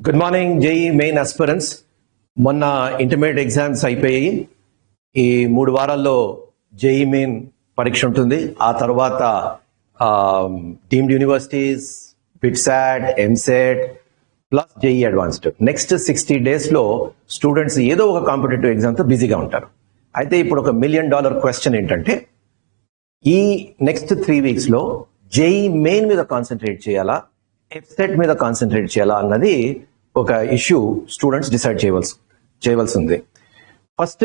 Good morning JEE main aspirants. మొన్న intermediate exams అయిపోయాయి. ఈ 3 వారాల్లో జేఈ మెయిన్ పరీక్ష ఉంటుంది. ఆ తర్వాత deemed universities, BITSAT, EAMCET plus JEE advanced. Next 60 డేస్లో స్టూడెంట్స్ ఏదో ఒక కాంపిటేటివ్ ఎగ్జామ్తో బిజీగా ఉంటారు. అయితే ఇప్పుడు ఒక $1 మిలియన్ క్వశ్చన్ ఏంటంటే, ఈ నెక్స్ట్ 3 వీక్స్లో జేఈ మెయిన్ మీద కాన్సన్ట్రేట్ చేయాలా, ఎఫ్సెట్ మీద కాన్సన్ట్రేట్ చేయాలా అన్నది ఒక ఇష్యూ స్టూడెంట్స్ డిసైడ్ చేయవలసి ఉంది. ఫస్ట్,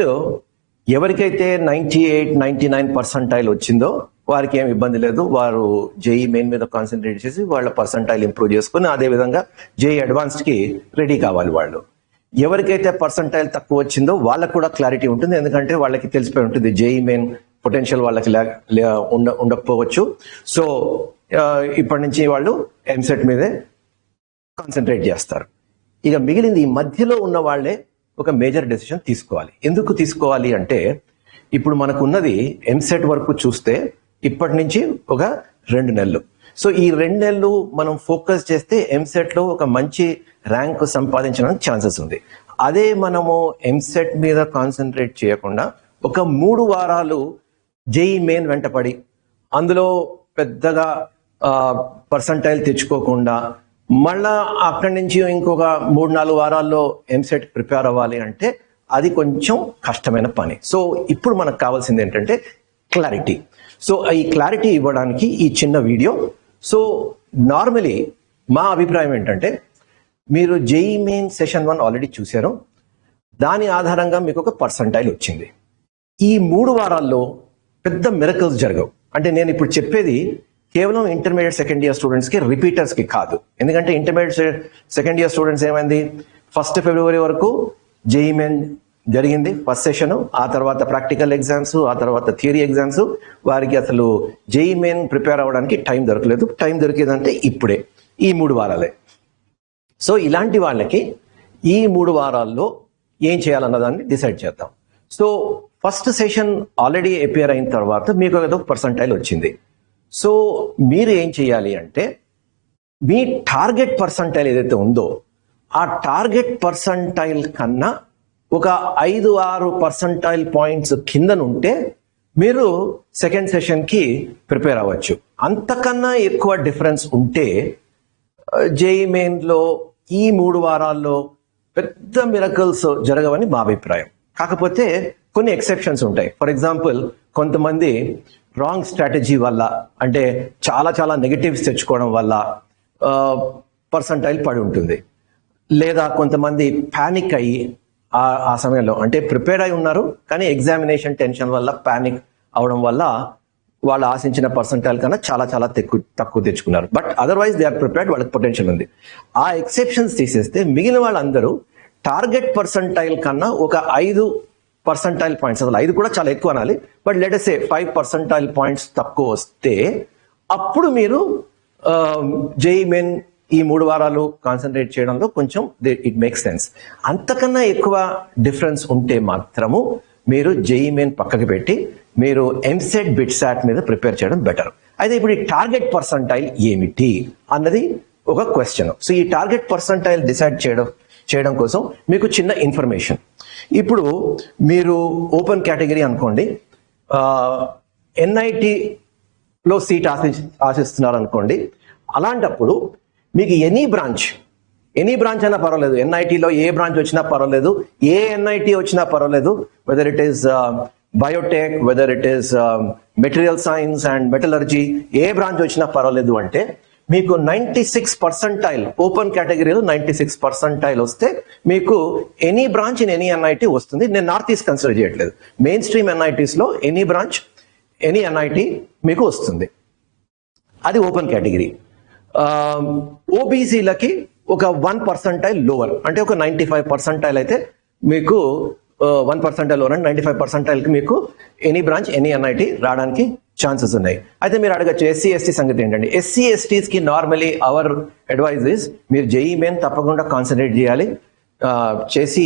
ఎవరికైతే 98-99% వచ్చిందో వారికి ఏం ఇబ్బంది లేదు. వారు జేఈ మెయిన్ మీద కాన్సన్ట్రేట్ చేసి వాళ్ళ పర్సంటైల్ ఇంప్రూవ్ చేసుకుని అదేవిధంగా జేఈ అడ్వాన్స్డ్కి రెడీ కావాలి వాళ్ళు. ఎవరికైతే పర్సంటైల్ తక్కువ వచ్చిందో వాళ్ళకు కూడా క్లారిటీ ఉంటుంది, ఎందుకంటే వాళ్ళకి తెలిసిపోయి ఉంటుంది జేఈ మెయిన్ పొటెన్షియల్ వాళ్ళకి ఉండకపోవచ్చు. సో ఇప్పటి నుంచి వాళ్ళు ఎంసెట్ మీదే కాన్సన్ట్రేట్ చేస్తారు. ఇక మిగిలింది ఈ మధ్యలో ఉన్న వాళ్ళే ఒక మేజర్ డెసిషన్ తీసుకోవాలి. ఎందుకు తీసుకోవాలి అంటే, ఇప్పుడు మనకున్నది ఎంసెట్ వరకు చూస్తే ఇప్పటి నుంచి ఒక 2 నెలలు. సో ఈ 2 నెలలు మనం ఫోకస్ చేస్తే ఎంసెట్లో ఒక మంచి ర్యాంక్ సంపాదించడానికి ఛాన్సెస్ ఉంది. అదే మనము ఎంసెట్ మీద కాన్సన్ట్రేట్ చేయకుండా ఒక 3 వారాలు జేఈ మెయిన్ వెంటపడి అందులో పెద్దగా పర్సంటైల్ తెచ్చుకోకుండా మళ్ళా అక్కడి నుంచి ఇంకొక 3-4 వారాల్లో ఎంసెట్ ప్రిపేర్ అవ్వాలి అంటే అది కొంచెం కష్టమైన పని. సో ఇప్పుడు మనకు కావాల్సింది ఏంటంటే క్లారిటీ. సో ఈ క్లారిటీ ఇవ్వడానికి ఈ చిన్న వీడియో. సో నార్మలీ మా అభిప్రాయం ఏంటంటే, మీరు జేఈ మెయిన్ సెషన్ 1 ఆల్రెడీ చూశారు. దాని ఆధారంగా మీకు ఒక పర్సంటైల్ వచ్చింది. ఈ 3 వారాల్లో పెద్ద మిరకల్స్ జరగవు. అంటే నేను ఇప్పుడు చెప్పేది కేవలం ఇంటర్మీడియట్ సెకండ్ ఇయర్ స్టూడెంట్స్కి, రిపీటర్స్కి కాదు. ఎందుకంటే ఇంటర్మీడియట్ సెకండ్ ఇయర్ స్టూడెంట్స్ ఏమైంది, 1 ఫిబ్రవరి వరకు జేఈ మెయిన్ జరిగింది ఫస్ట్ సెషన్. ఆ తర్వాత ప్రాక్టికల్ ఎగ్జామ్స్, ఆ తర్వాత థియరీ ఎగ్జామ్స్. వారికి అసలు జేఈ మెయిన్ ప్రిపేర్ అవ్వడానికి టైం దొరకలేదు. టైం దొరికేదంటే ఇప్పుడే, ఈ 3 వారాలే. సో ఇలాంటి వాళ్ళకి ఈ 3 వారాల్లో ఏం చేయాలన్నదాన్ని డిసైడ్ చేద్దాం. So first session already appear అయిన తర్వాత మీకు ఏదో పర్సంటైల్ వచ్చింది. సో మీరు ఏం చేయాలి అంటే, మీ టార్గెట్ పర్సంటైల్ ఏదైతే ఉందో ఆ టార్గెట్ పర్సంటైల్ కన్నా ఒక 5-6 పర్సంటైల్ పాయింట్స్ కిందనుంటే మీరు సెకండ్ సెషన్కి ప్రిపేర్ అవ్వచ్చు. అంతకన్నా ఎక్కువ డిఫరెన్స్ ఉంటే జేఈ మెయిన్లో ఈ 3 వారాల్లో పెద్ద మిరకల్స్ జరగవని మా అభిప్రాయం. కాకపోతే కొన్ని ఎక్సెప్షన్స్ ఉంటాయి. ఫర్ ఎగ్జాంపుల్, కొంతమంది రాంగ్ స్ట్రాటజీ వల్ల, అంటే చాలా నెగటివ్స్ తెచ్చుకోవడం వల్ల పర్సంటైల్ పడి ఉంటుంది. లేదా కొంతమంది ప్యానిక్ అయ్యి ఆ సమయంలో, అంటే ప్రిపేర్ అయి ఉన్నారు కానీ ఎగ్జామినేషన్ టెన్షన్ వల్ల ప్యానిక్ అవడం వల్ల వాళ్ళు ఆశించిన పర్సంటైల్ కన్నా చాలా తక్కువ తెచ్చుకున్నారు. But otherwise they are prepared, వాళ్ళకి పొటెన్షియల్ ఉంది. ఆ ఎక్సెప్షన్స్ తీసేస్తే మిగిలిన వాళ్ళందరూ టార్గెట్ పర్సంటైల్ కన్నా ఒక 5 పర్సంటైల్ పాయింట్స్, అసలు 5 కూడా చాలా ఎక్కువ అనాలి, but let us say 5 percentile points తక్కువ వస్తే అప్పుడు మీరు జేఈ మెయిన్ ఈ 3 వారాలు కాన్సన్ట్రేట్ చేయడంలో కొంచెం ఇట్ మేక్స్ సెన్స్. అంతకన్నా ఎక్కువ డిఫరెన్స్ ఉంటే మాత్రము మీరు జేఈ మెయిన్ పక్కకి పెట్టి మీరు ఎంసెట్, బిట్సాట్ మీద ప్రిపేర్ చేయడం బెటర్. అయితే ఇప్పుడు ఈ టార్గెట్ పర్సంటైల్ ఏమిటి అన్నది ఒక క్వశ్చన్. సో ఈ టార్గెట్ పర్సంటైల్ డిసైడ్ చేయడం కోసం మీకు చిన్న ఇన్ఫర్మేషన్. ఇప్పుడు మీరు ఓపెన్ కేటగిరీ అనుకోండి, ఎన్ఐటిలో సీట్ ఆశిస్తున్నారు అనుకోండి. అలాంటప్పుడు మీకు ఎనీ బ్రాంచ్ అయినా పర్వాలేదు, ఎన్ఐటిలో ఏ బ్రాంచ్ వచ్చినా పర్వాలేదు, ఏ ఎన్ఐటి వచ్చినా పర్వాలేదు, whether it is Biotech, whether it is material science and metallurgy, A branch వచ్చినా పర్వాలేదు. అంటే మీకు 96 పర్సంటైల్, ఓపెన్ కేటగిరీలో 96 పర్సంటైల్ వస్తే మీకు any branch in any NIT వస్తుంది. నేను నార్త్ ఈస్ట్ కన్సిడర్ చేయట్లేదు, మెయిన్ స్ట్రీమ్ ఎన్ఐటీస్లో ఎనీ బ్రాంచ్, ఎనీ ఎన్ఐటి మీకు వస్తుంది. అది ఓపెన్ కేటగిరీ. ఓబీసీలకి ఒక 1 పర్సంటైల్ లోవర్, అంటే ఒక 95 పర్సంటైల్ అయితే మీకు 1 పర్సంటైల్ లోవర్ అంటే 95 పర్సంటైల్కి మీకు ఎనీ బ్రాంచ్, ఎనీ ఎన్ఐటి రావడానికి ఛాన్సెస్ ఉన్నాయి. అయితే మీరు అడగచ్చు, ఎస్సీ ఎస్టీ సంగతి ఏంటండి? ఎస్సీ ఎస్టీస్కి నార్మలీ అవర్ అడ్వైజ్ ఇస్, మీరు జేఈ మెయిన్ తప్పకుండా కాన్సన్ట్రేట్ చేసి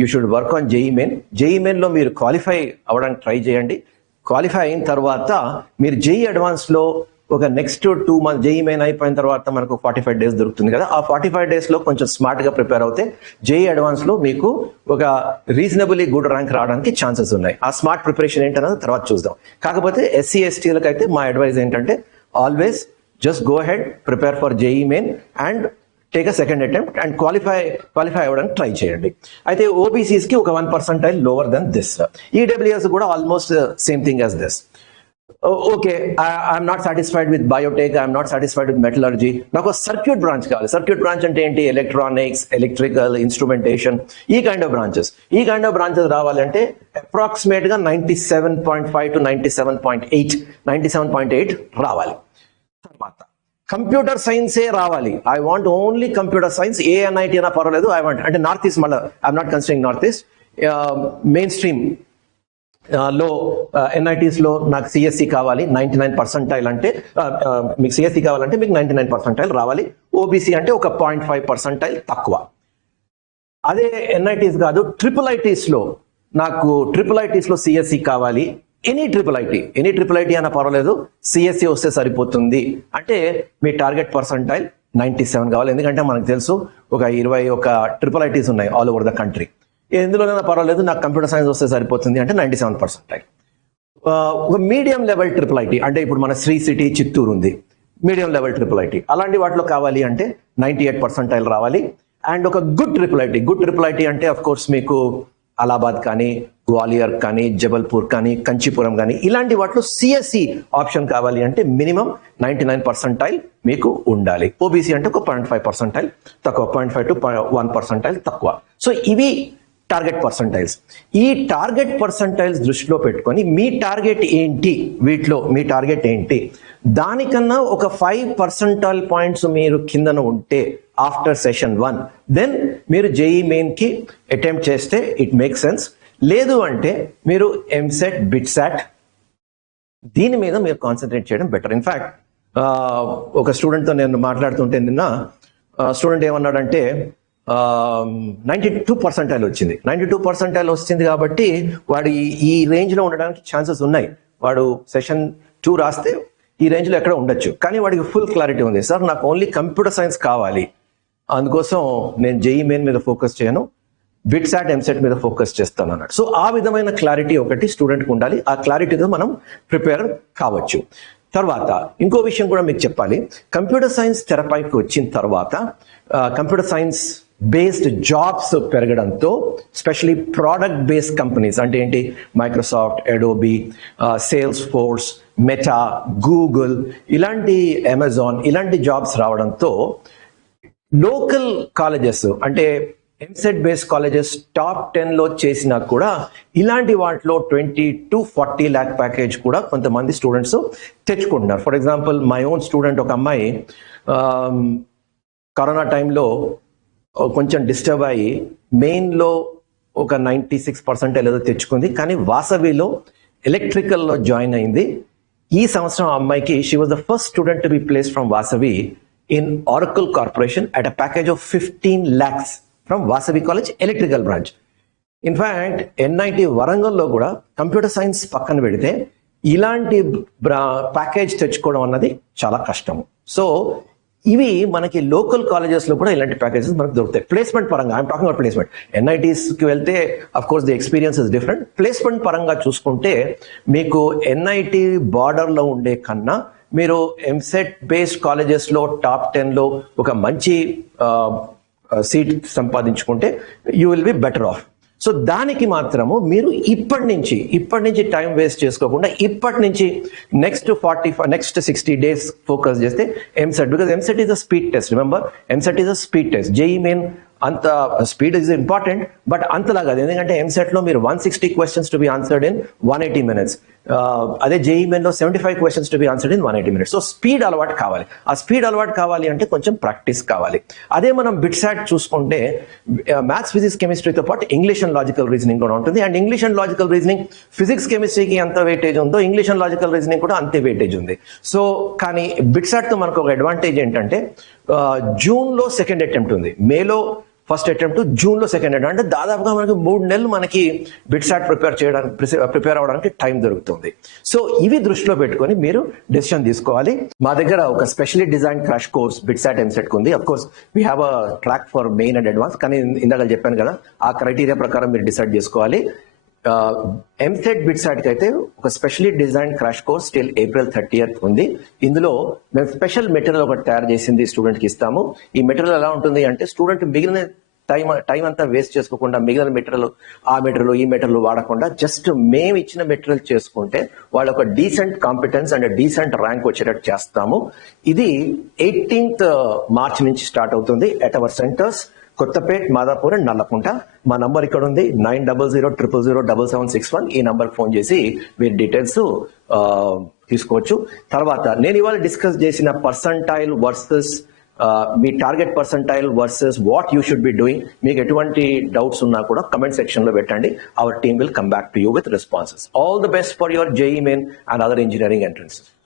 you should work on JEE Main. JEE మెయిన్లో మీరు క్వాలిఫై అవ్వడానికి ట్రై చేయండి. క్వాలిఫై అయిన తర్వాత మీరు జేఈ అడ్వాన్స్లో ఒక నెక్స్ట్ 2 months జేఈ మెయిన్ అయిపోయిన తర్వాత మనకు 45 days దొరుకుతుంది కదా, ఆ 45 days లో కొంచెం స్మార్ట్ గా ప్రిపేర్ అవుతే జేఈ అడ్వాన్స్ లో మీకు ఒక రీజనబుల్లీ గుడ్ ర్యాంక్ రావడానికి ఛాన్సెస్ ఉన్నాయి. ఆ స్మార్ట్ ప్రిపరేషన్ ఏంటన్నది తర్వాత చూద్దాం. కాకపోతే ఎస్సీ ఎస్టీలకు అయితే మా అడ్వైజ్ ఏంటంటే always just go head, prepare for JEE main and take a second attempt and qualify అవ్వడానికి ట్రై చేయండి. అయితే ఓబీసీస్ కి ఒక 1% లోవర్ దెన్ దిస్. ఈడబ్ల్యూఎస్ కూడా almost same thing as this. Okay, I'm not satisfied with Biotech, I'm not satisfied with metallurgy, నాకు circuit branch కావాలి. Circuit branch అంటే ఏంటి? ఎలక్ట్రానిక్స్, ఎలక్ట్రికల్, ఇన్స్ట్రుమెంటేషన్, ఈ కైండ్ ఆఫ్ బ్రాంచెస్ రావాలంటే approximate గా 97.5 to 97.8 రావాలి. తర్వాత కంప్యూటర్ సైన్సే రావాలి. I want only computer science, A NIT అయినా పర్వాలేదు. ఐ వాంట్ అంటే నార్త్ ఈస్ట్, మళ్ళీ I'm not considering north east, main stream లో ఎన్ఐటీస్ లో నాకు సిఎస్సి కావాలి 99% అంటే మీకు సిఎస్సి కావాలంటే మీకు 99% రావాలి. ఓబీసీ అంటే ఒక 0.5% తక్కువ. అదే ఎన్ఐటీస్ కాదు, ట్రిపుల్ ఐటీస్ లో నాకు సిఎస్సి కావాలి. ఎనీ ట్రిపుల్ ఐటీ అన్న పర్వాలేదు, సిఎస్సి వస్తే సరిపోతుంది అంటే మీ టార్గెట్ పర్సంటైల్ 97 కావాలి. ఎందుకంటే మనకు తెలుసు ఒక 21 ట్రిపుల్ ఐటీస్ ఉన్నాయి ఆల్ ఓవర్ ద కంట్రీ. ఎందులోనైనా పర్వాలేదు, నాకు కంప్యూటర్ సైన్స్ వస్తే సరిపోతుంది అంటే 97%. ఒక మీడియం లెవెల్ ట్రిపుల్ ఐటీ అంటే ఇప్పుడు మన శ్రీ సిటీ చిత్తూరు ఉంది, మీడియం లెవెల్ ట్రిపుల్ ఐటీ, అలాంటి వాటిలో కావాలి అంటే 98% రావాలి. అండ్ ఒక గుడ్ ట్రిపుల్ ఐటీ అంటే అఫ్ కోర్స్ మీకు అలహాబాద్ కానీ, గ్వాలియర్ కానీ, జబల్పూర్ కానీ, కంచీపురం కానీ, ఇలాంటి వాటిలో సిఎస్సి ఆప్షన్ కావాలి అంటే మినిమం 99% మీకు ఉండాలి. ఓబీసీ అంటే ఒక 0.5% తక్కువ, 0.5 to 1% తక్కువ. సో ఇవి టార్గెట్ పర్సంటైల్స్. ఈ టార్గెట్ పర్సంటైల్స్ దృష్టిలో పెట్టుకొని మీ టార్గెట్ ఏంటి, వీటిలో మీ టార్గెట్ ఏంటి, దానికన్నా ఒక 5 percentile points మీరు కిందన ఉంటే ఆఫ్టర్ సెషన్ 1 దెన్ మీరు జేఈ మెయిన్ కి అటెంప్ట్ చేస్తే ఇట్ మేక్ సెన్స్. లేదు అంటే మీరు ఎంసెట్, బిట్సాట్ దీని మీద మీరు కాన్సన్ట్రేట్ చేయడం బెటర్. ఇన్ఫాక్ట్ ఒక స్టూడెంట్తో నేను మాట్లాడుతుంటే నిన్న స్టూడెంట్ ఏమన్నాడంటే 92% వచ్చింది. 92% వచ్చింది కాబట్టి వాడు ఈ రేంజ్ లో ఉండడానికి ఛాన్సెస్ ఉన్నాయి. వాడు సెషన్ 2 రాస్తే ఈ రేంజ్ లో ఎక్కడ ఉండొచ్చు. కానీ వాడికి ఫుల్ క్లారిటీ ఉంది, సార్ నాకు ఓన్లీ కంప్యూటర్ సైన్స్ కావాలి, అందుకోసం నేను జేఈ మెయిన్ మీద ఫోకస్ చేయను, బిట్సాట్, ఎంసెట్ మీద ఫోకస్ చేస్తాను అన్నాడు. సో ఆ విధమైన క్లారిటీ ఒకటి స్టూడెంట్కి ఉండాలి. ఆ క్లారిటీతో మనం ప్రిపేర్ కావచ్చు. తర్వాత ఇంకో విషయం కూడా మీకు చెప్పాలి. కంప్యూటర్ సైన్స్ తెరపైకి వచ్చిన తర్వాత కంప్యూటర్ సైన్స్ బేస్డ్ జాబ్స్ పెరగడంతో, స్పెషలీ ప్రోడక్ట్ బేస్డ్ కంపెనీస్ అంటే ఏంటి, Microsoft, Adobe, sales force, meta, Google, ఇలాంటి అమెజాన్, ఇలాంటి జాబ్స్ రావడంతో లోకల్ కాలేజెస్ అంటే ఎంసెట్ బేస్డ్ కాలేజెస్ టాప్ 10లో చేసినా కూడా ఇలాంటి వాటిలో 20 to 40 lakh ప్యాకేజ్ కూడా కొంతమంది స్టూడెంట్స్ తెచ్చుకుంటున్నారు. For example my own student, ఒక అమ్మాయి కరోనా టైంలో కొంచెం డిస్టర్బ్ అయ్యి మెయిన్లో ఒక 96% ఏదో తెచ్చుకుంది, కానీ వాసవిలో ఎలక్ట్రికల్లో జాయిన్ అయింది. ఈ సంవత్సరం ఆ అమ్మాయికి she was the first student to be placed from Vasavi in Oracle Corporation at a package of 15 lakhs from Vasavi College Electrical Branch. In fact, NIT వరంగల్లో కూడా కంప్యూటర్ సైన్స్ పక్కన పెడితే ఇలాంటి ప్యాకేజ్ తెచ్చుకోవడం అన్నది చాలా కష్టము. సో ఇవి మనకి లోకల్ కాలేజెస్లో కూడా ఇలాంటి ప్యాకేజెస్ మనకు దొరుకుతాయి. ప్లేస్మెంట్ పరంగా ఐఎమ్ టాకింగ్ అబౌట్ ప్లేస్మెంట్. ఎన్ఐటీస్కి వెళ్తే of course the experience is different. Placement పరంగా చూసుకుంటే మీకు ఎన్ఐటి బార్డర్లో ఉండే కన్నా మీరు ఎంసెట్ బేస్డ్ కాలేజెస్లో టాప్ 10లో ఒక మంచి సీట్ సంపాదించుకుంటే you will be better off. So దానికి మాత్రము మీరు ఇప్పటి నుంచి టైం వేస్ట్ చేసుకోకుండా ఇప్పటి నుంచి నెక్స్ట్ 60 days ఫోకస్ చేస్తే EAMCET, because EAMCET is a speed test. Remember, EAMCET is a speed test. JEE Main అంత స్పీడ్ ఇస్ ఇంపార్టెంట్, బట్ అంతలా కాదు. ఎందుకంటే ఎంసెట్లో మీరు 160 questions to be answered in 180 minutes. అదే జేఈ మెయిన్లో 75 questions to be answered in 180 minutes. So speed అలవాటు కావాలి. ఆ స్పీడ్ అలవాటు కావాలి అంటే కొంచెం ప్రాక్టీస్ కావాలి. అదే మనం బిట్సాట్ చూసుకుంటే మ్యాథ్స్, ఫిజిక్స్, కెమిస్ట్రీతో పాటు ఇంగ్లీష్ అండ్ లాజికల్ రీజనింగ్ కూడా ఉంటుంది. And English and logical reasoning physics, కెమిస్ట్రీకి ఎంత వెయిటేజ్ ఉందో ఇంగ్లీష్ అండ్ లాజికల్ రీజనింగ్ కూడా అంతే వెయిటేజ్ ఉంది. సో కానీ బిట్సాట్తో మనకు ఒక అడ్వాంటేజ్ ఏంటంటే జూన్లో సెకండ్ అటెంప్ట్ ఉంది, మేలో ఫస్ట్ అటెంప్ట్, జూన్లో సెకండ్ అటెంప్ట్. అంటే దాదాపుగా మనకి 3 నెలలు మనకి బిట్సాట్ ప్రిపేర్ అవ్వడానికి టైం దొరుకుతుంది. సో ఇవి దృష్టిలో పెట్టుకొని మీరు డెసిషన్ తీసుకోవాలి. మా దగ్గర ఒక specially design crash course BITSAT EAMCET ఉంది. Of course we have a track for main and advance, కానీ ఇందాక చెప్పాను కదా, ఆ క్రైటీరియా ప్రకారం మీరు డిసైడ్ చేసుకోవాలి. ఎంసెట్ బిట్సాట్కి అయితే ఒక specially design crash course till April 30th ఉంది. ఇందులో మేము స్పెషల్ మెటీరియల్ ఒకటి తయారు చేసింది స్టూడెంట్కి ఇస్తాము. ఈ మెటీరియల్ ఎలా ఉంటుంది అంటే, స్టూడెంట్ మిగిలిన టైం అంతా వేస్ట్ చేసుకోకుండా, మిగిలిన మెటీరియల్ ఆ మెటీరియల్ ఈ మెటీరియల్ వాడకుండా జస్ట్ మేము ఇచ్చిన మెటీరియల్ చేసుకుంటే వాళ్ళ ఒక decent competence and decent rank వచ్చేటట్టు చేస్తాము. ఇది 18th March నుంచి స్టార్ట్ అవుతుంది at our centres Kothapet, Madhapur and Nallakunta. మా నంబర్ ఇక్కడ ఉంది 9000007761. ఈ నంబర్కి ఫోన్ చేసి మీరు డీటెయిల్స్ తీసుకోవచ్చు. తర్వాత నేను ఇవాళ డిస్కస్ చేసిన percentile versus me target percentile versus what you should be doing, మీకు ఎటువంటి డౌట్స్ ఉన్నా కూడా కమెంట్ సెక్షన్ లో పెట్టండి. Our team will come back to you with responses. All the best for your JEE Main and other engineering entrances.